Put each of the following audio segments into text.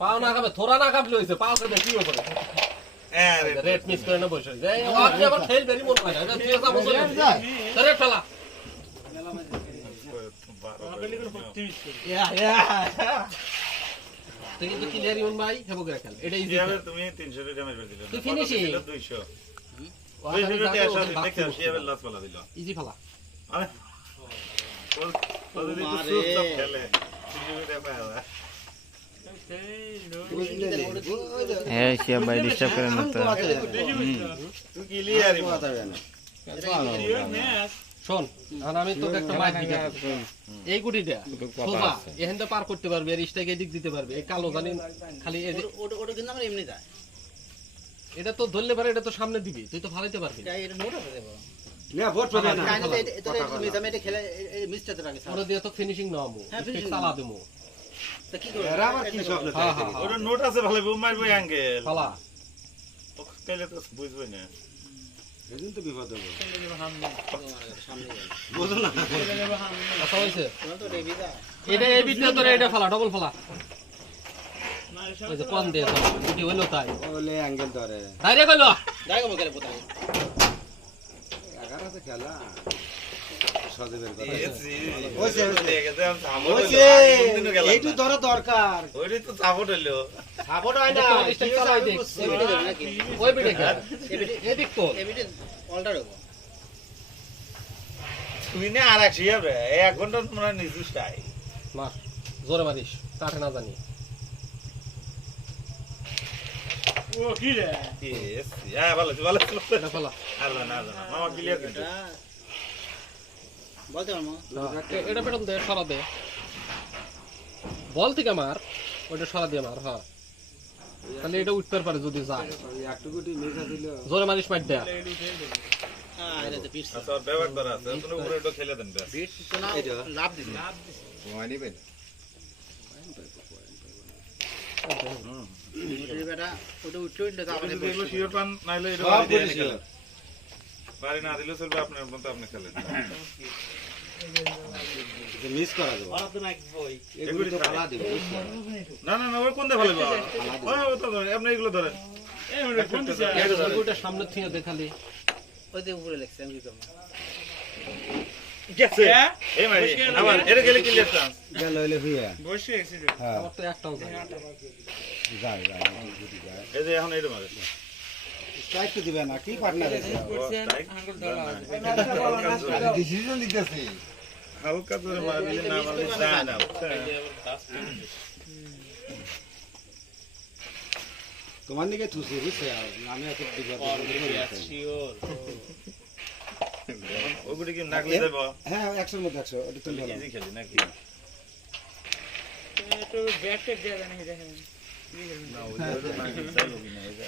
পাও না কাপে থোড়া না কাপলে হইছে পাও কাপে কি হবে রেড মিস করে না বসে এই আপনি আবার খেল বেরি মন হয় না তুই যাব চলে রে ফেলা তুই কিন্তু ক্লিয়ার ইউন ভাই হেবো করে খেল এটা ইজি তুমি 300 রে ড্যামেজ দিল তুই ফিনিশিং 200 ওই ভিডিওতে আসা দেখতে শিয়াবের লাস ফেলা দিল ইজি ফেলা আরে ওদের তো সুপ সব খেলে ভিডিওতে পাওয়া এই শিয়া ভাই ডিস্টার্ব করেন না তো তুই ক্লিয়ারই কথা জানা শোন আর আমি তোকে একটা মাইক দিই এই গুটিটা সোজা এখানটা পার করতে পারবে আর স্টাইকে দিক দিতে পারবে এই কালো জানি খালি ওটা কিন্তু আমরা এমনি যায় এটা তো ধরলে পারে এটা তো সামনে দিবি তুই তো ফালাইতে পারবি তাই এটা নোট হবে দেবো না ভোট পাবে না এটা মিজামে এটা খেলে মিসটাতে লাগে ওরা দিয়ে তো ফিনিশিং নাও আমু হ্যাঁ, স্টেক finishing চালা দেবো তা কি করব এরা আবার কি স্বপ্ন হ্যাঁ হ্যাঁ ওটা নোট আছে ভালো বুম মারবে অ্যাঙ্গেল ফালা তো তাহলে তো বুঝবে না এদিন তো বিপদ হবে সামনে গেল বুঝো না কথা হইছে তোমার তো রেবি দা এটা এই বিটটা তোরে এটা ফালা ডবল ফালা ওই যে কোন দিয়ে তো গুটি হইলো তাই ওলে অ্যাঙ্গেল ধরে তাই রে কইলো দাঁড়াও মগরে পোতা 11 তে খেলা সজীবের কথা ওইছে গেছে আমি থামো এইটু ধরা দরকার ওইটাই তো সাপোর্ট হইলো সাপোর্ট হয় না স্টেক চালাই দে এবিডি ধরে নাকি ওই বিটে খেল এদিক তো এবিডি অল্টার হবে তুই না আর এক শিয়াবে 1 ঘন্টা মনে হয় নির্দিষ্টই মার জোরে মারিস কাটে না জানি ইয়েস হ্যাঁ ভালো ভালো এটা ফালা আল্লাহ না জানা মামা ক্লিয়ার কিন্তু বলতে পারমু এটা পেটন দে সরা দে বল থেকে মার ওটা সরা দিয়ে মার হ্যাঁ তাহলে এটা উঠতে পারে যদি যায় একটুকুটি মেজা দিল জোরে মারিস মার দেয়া হ্যাঁ এটা তো পিস আচ্ছা ব্যবহার করা আছে তুমি উপরে একটু খেলে দেন ব্যাস বিট তো না লাভ দিছে সময় নেবেন বেটা ওটা উঠে উঠলে তো আপনি আমাদের যদি এগুলো শিওর পান নাইলে এটা সব বাড়ি দিয়ে বুঝেছি। খেলেন বাড়ি না দিলেও চলবে আপনার মতো আপনি খেলেন মিস করা যাবে এগুলো তো ফালা দিবে না না না ওই কোন দিয়ে ফেলবে ও তো ধরেন আপনি এগুলো ধরেন ওটা সামনে থেকে দেখালি ওই যে উপরে লেখছে আমি কি করব গেছে এই মারি আবার এটা গেলে ক্লিয়ার চান্স গেল হইলে হইয়া হ্যাঁ আমার তো একটাও যায় যায় যায় গুটি যায় এই যে এখন এইটা মারে স্ট্রাইক তো দিবে না কি পার্টনার আছে ডিসিশন নিতেছে হালকা ধরে মারলে না মারলে যায় না তোমার দিকে থুসি বুঝছে আমি এত দিকে ওগুলি কি নাকলে দেব হ্যাঁ 100 এর মধ্যে 100 এটা তো ভালো ইজি খেলি নাকি একটু ব্যাট টেক দেয়া জানি দেখেন না ওই যে নাকি চাইলো কি না এই যে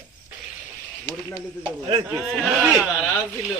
গরিব না দিতে যাবো এই কি আর ছিল